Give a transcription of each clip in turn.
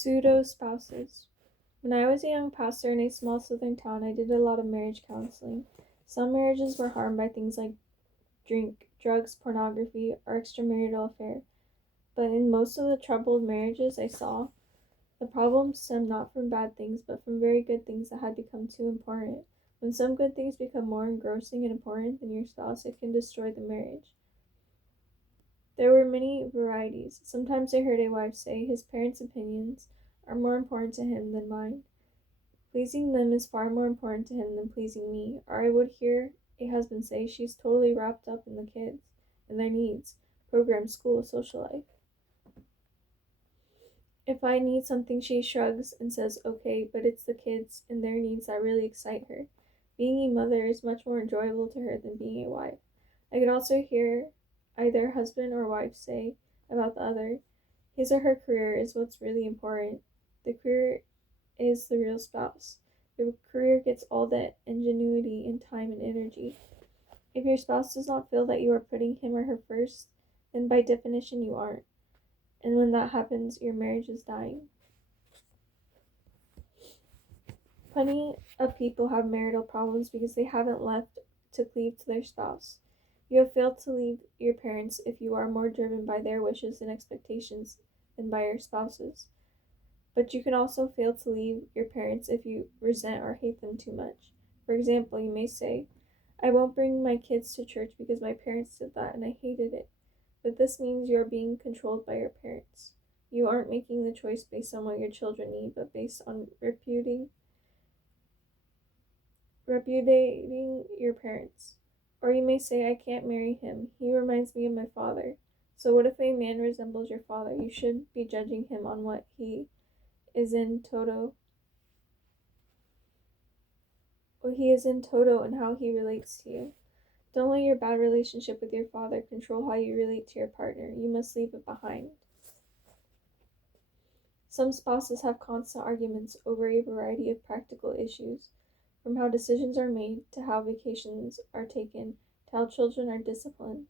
Pseudo spouses. When I was a young pastor in a small southern town, I did a lot of marriage counseling. Some marriages were harmed by things like drink, drugs, pornography, or extramarital affair. But in most of the troubled marriages I saw, the problems stemmed not from bad things, but from very good things that had become too important. When some good things become more engrossing and important than your spouse, it can destroy the marriage. There were many varieties. Sometimes I heard a wife say his parents' opinions are more important to him than mine. Pleasing them is far more important to him than pleasing me. Or I would hear a husband say she's totally wrapped up in the kids and their needs, program, school, social life. If I need something, she shrugs and says, okay, but it's the kids and their needs that really excite her. Being a mother is much more enjoyable to her than being a wife. I could also hear either husband or wife say about the other, his or her career is what's really important. The career is the real spouse. The career gets all the ingenuity and time and energy. If your spouse does not feel that you are putting him or her first, then by definition you aren't. And when that happens, your marriage is dying. Plenty of people have marital problems because they haven't left to cleave to their spouse. You have failed to leave your parents if you are more driven by their wishes and expectations than by your spouse's. But you can also fail to leave your parents if you resent or hate them too much. For example, you may say, I won't bring my kids to church because my parents did that and I hated it. But this means you are being controlled by your parents. You aren't making the choice based on what your children need, but based on repudiating your parents. Or you may say, I can't marry him. He reminds me of my father. So what if a man resembles your father? You should be judging him on what he is in toto and how he relates to you. Don't let your bad relationship with your father control how you relate to your partner. You must leave it behind. Some spouses have constant arguments over a variety of practical issues, from how decisions are made to how vacations are taken to how children are disciplined.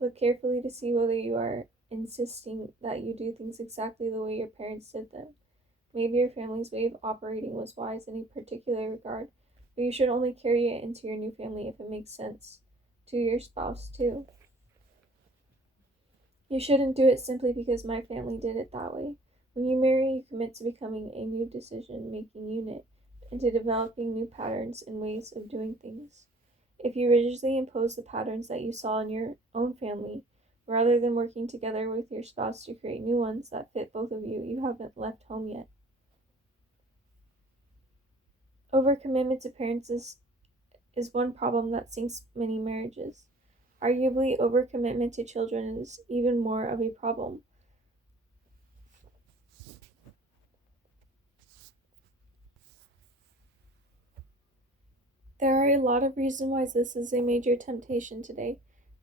Look carefully to see whether you are insisting that you do things exactly the way your parents did them. Maybe your family's way of operating was wise in a particular regard, but you should only carry it into your new family if it makes sense to your spouse too. You shouldn't do it simply because my family did it that way. When you marry, you commit to becoming a new decision-making unit and to developing new patterns and ways of doing things. If you rigidly impose the patterns that you saw in your own family, rather than working together with your spouse to create new ones that fit both of you, you haven't left home yet. Overcommitment to parents is one problem that sinks many marriages. Arguably, overcommitment to children is even more of a problem. There are a lot of reasons why this is a major temptation today.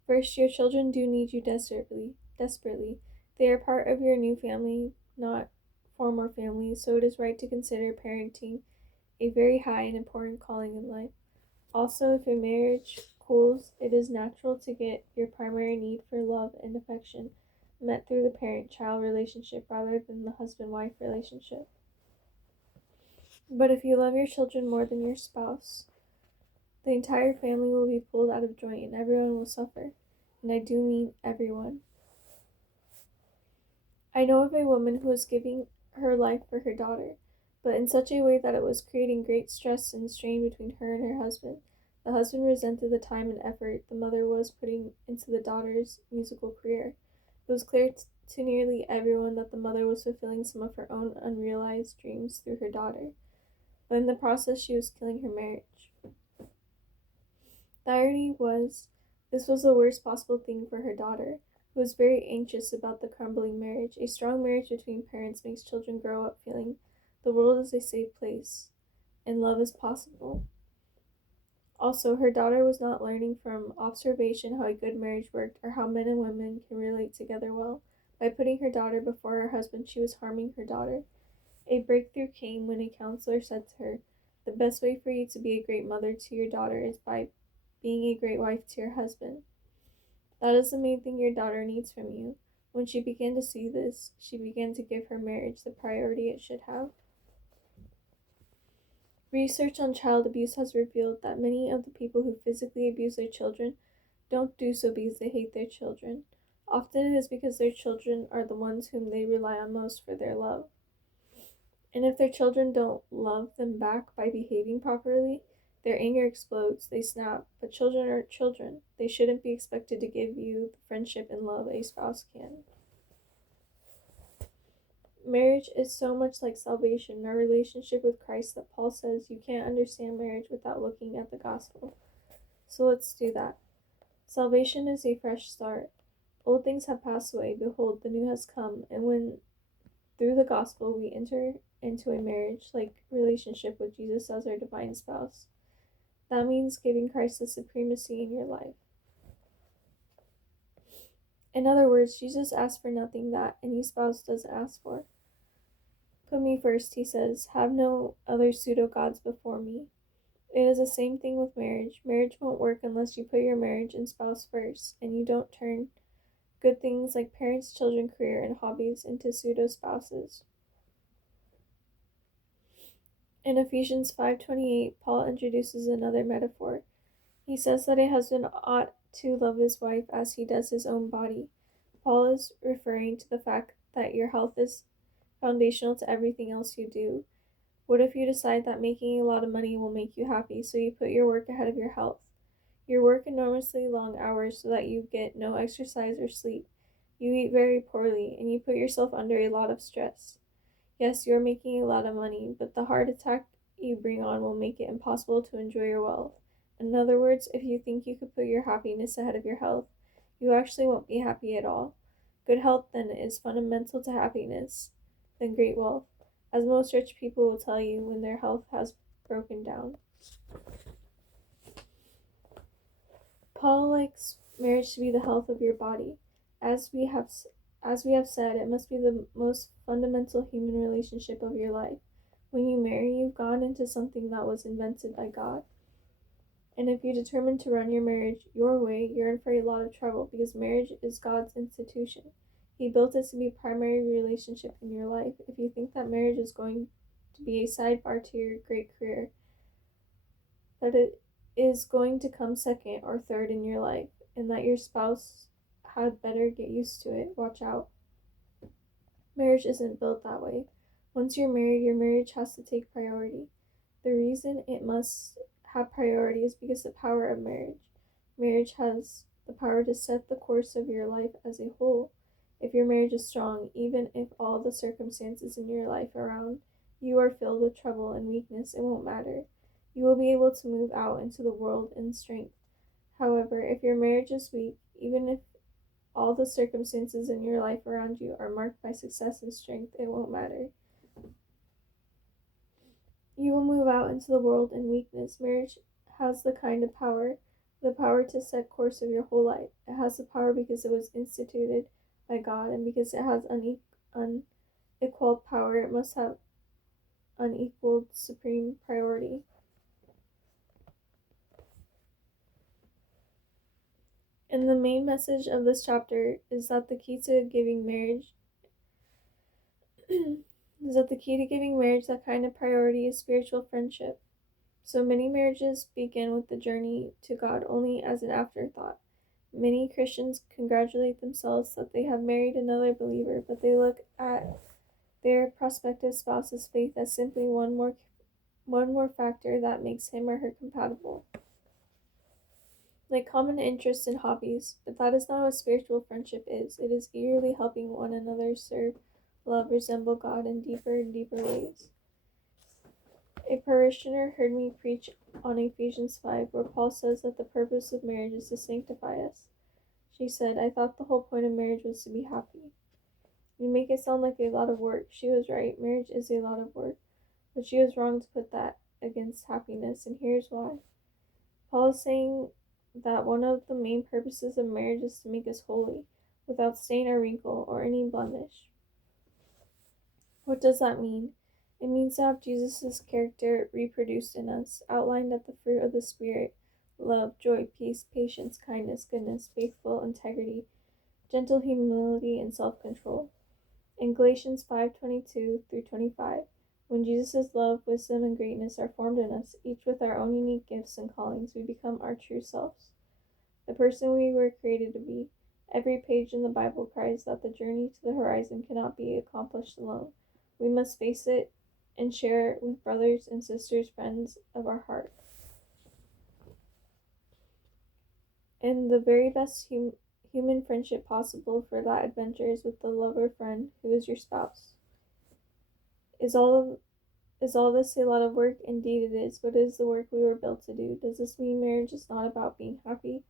First, your children do need you desperately. They are part of your new family, not former family, so it is right to consider parenting a very high and important calling in life. Also, if a marriage cools, it is natural to get your primary need for love and affection met through the parent-child relationship rather than the husband-wife relationship. But if you love your children more than your spouse, the entire family will be pulled out of joint and everyone will suffer. And I do mean everyone. I know of a woman who was giving her life for her daughter, but in such a way that it was creating great stress and strain between her and her husband. The husband resented the time and effort the mother was putting into the daughter's musical career. It was clear to nearly everyone that the mother was fulfilling some of her own unrealized dreams through her daughter, but in the process she was killing her marriage. The irony was, this was the worst possible thing for her daughter, who was very anxious about the crumbling marriage. A strong marriage between parents makes children grow up feeling the world is a safe place and love is possible. Also, her daughter was not learning from observation how a good marriage worked or how men and women can relate together well. By putting her daughter before her husband, she was harming her daughter. A breakthrough came when a counselor said to her, the best way for you to be a great mother to your daughter is by being a great wife to your husband. That is the main thing your daughter needs from you. When she began to see this, she began to give her marriage the priority it should have. Research on child abuse has revealed that many of the people who physically abuse their children don't do so because they hate their children. Often it is because their children are the ones whom they rely on most for their love. And if their children don't love them back by behaving properly, their anger explodes, they snap. But children are children. They shouldn't be expected to give you the friendship and love a spouse can. Marriage is so much like salvation, our relationship with Christ, that Paul says you can't understand marriage without looking at the gospel. So let's do that. Salvation is a fresh start. Old things have passed away, behold, the new has come. And when through the gospel we enter into a marriage-like relationship with Jesus as our divine spouse, that means giving Christ the supremacy in your life. In other words, Jesus asked for nothing that any spouse doesn't ask for. Put me first, he says. Have no other pseudo-gods before me. It is the same thing with marriage. Marriage won't work unless you put your marriage and spouse first, and you don't turn good things like parents, children, career, and hobbies into pseudo-spouses. In Ephesians 5:28, Paul introduces another metaphor. He says that a husband ought to love his wife as he does his own body. Paul is referring to the fact that your health is foundational to everything else you do. What if you decide that making a lot of money will make you happy, so you put your work ahead of your health? You work enormously long hours so that you get no exercise or sleep. You eat very poorly, and you put yourself under a lot of stress. Yes, you are making a lot of money, but the heart attack you bring on will make it impossible to enjoy your wealth. In other words, if you think you could put your happiness ahead of your health, you actually won't be happy at all. Good health, then, is fundamental to happiness, then great wealth, as most rich people will tell you when their health has broken down. Paul likes marriage to be the health of your body. As we have said, it must be the most fundamental human relationship of your life. When you marry, you've gone into something that was invented by God. And if you determine to run your marriage your way, you're in for a lot of trouble, because marriage is God's institution. He built it to be a primary relationship in your life. If you think that marriage is going to be a sidebar to your great career, that it is going to come second or third in your life, and that your spouse had better get used to it, watch out. Marriage isn't built that way. Once you're married, your marriage has to take priority. The reason it must have priority is because the power of marriage. Marriage has the power to set the course of your life as a whole. If your marriage is strong, even if all the circumstances in your life around you are filled with trouble and weakness, it won't matter. You will be able to move out into the world in strength. However, if your marriage is weak, even if all the circumstances in your life around you are marked by success and strength, it won't matter. You will move out into the world in weakness. Marriage has the kind of power, the power to set course of your whole life. It has the power because it was instituted by God, and because it has unequaled power, it must have unequaled supreme priority. And the main message of this chapter is that the key to giving marriage that kind of priority is spiritual friendship. So many marriages begin with the journey to God only as an afterthought. Many Christians congratulate themselves that they have married another believer, but they look at their prospective spouse's faith as simply one more factor that makes him or her compatible. Like common interests and hobbies, but that is not what spiritual friendship is. It is eagerly helping one another serve, love, resemble God in deeper and deeper ways. A parishioner heard me preach on Ephesians 5, where Paul says that the purpose of marriage is to sanctify us. She said, I thought the whole point of marriage was to be happy. You make it sound like a lot of work. She was right. Marriage is a lot of work. But she was wrong to put that against happiness, and here's why. Paul is saying that one of the main purposes of marriage is to make us holy, without stain or wrinkle or any blemish. What does that mean? It means to have Jesus' character reproduced in us, outlined at the fruit of the Spirit: love, joy, peace, patience, kindness, goodness, faithful, integrity, gentle humility, and self-control. In Galatians 5:22-25, when Jesus' love, wisdom, and greatness are formed in us, each with our own unique gifts and callings, we become our true selves, the person we were created to be. Every page in the Bible cries that the journey to the horizon cannot be accomplished alone. We must face it and share it with brothers and sisters, friends of our heart. And the very best human friendship possible for that adventure is with the lover friend who is your spouse. Is all this a lot of work? Indeed it is, but it is the work we were built to do. Does this mean marriage is not about being happy?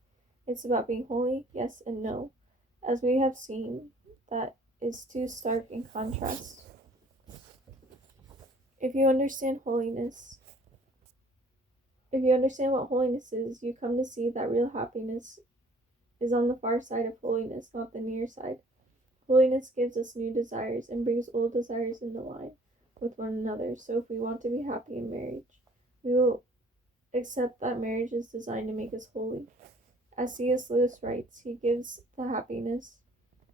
It's about being holy? Yes and no. As we have seen, that is too stark in contrast. If you understand what holiness is, you come to see that real happiness is on the far side of holiness, not the near side. Holiness gives us new desires and brings old desires into line with one another. So if we want to be happy in marriage, we will accept that marriage is designed to make us holy. As C.S. Lewis writes, he gives the happiness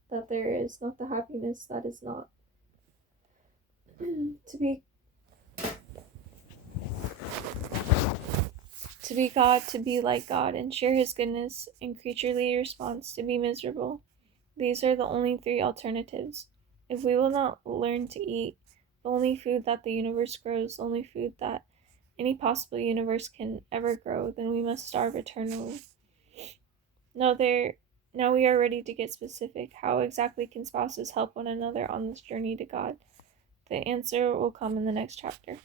that there is, not the happiness that is not. To be God, to be like God, and share his goodness and creaturely response, to be miserable. These are the only three alternatives. If we will not learn to eat the only food that the universe grows, the only food that any possible universe can ever grow, then we must starve eternally. Now we are ready to get specific. How exactly can spouses help one another on this journey to God? The answer will come in the next chapter.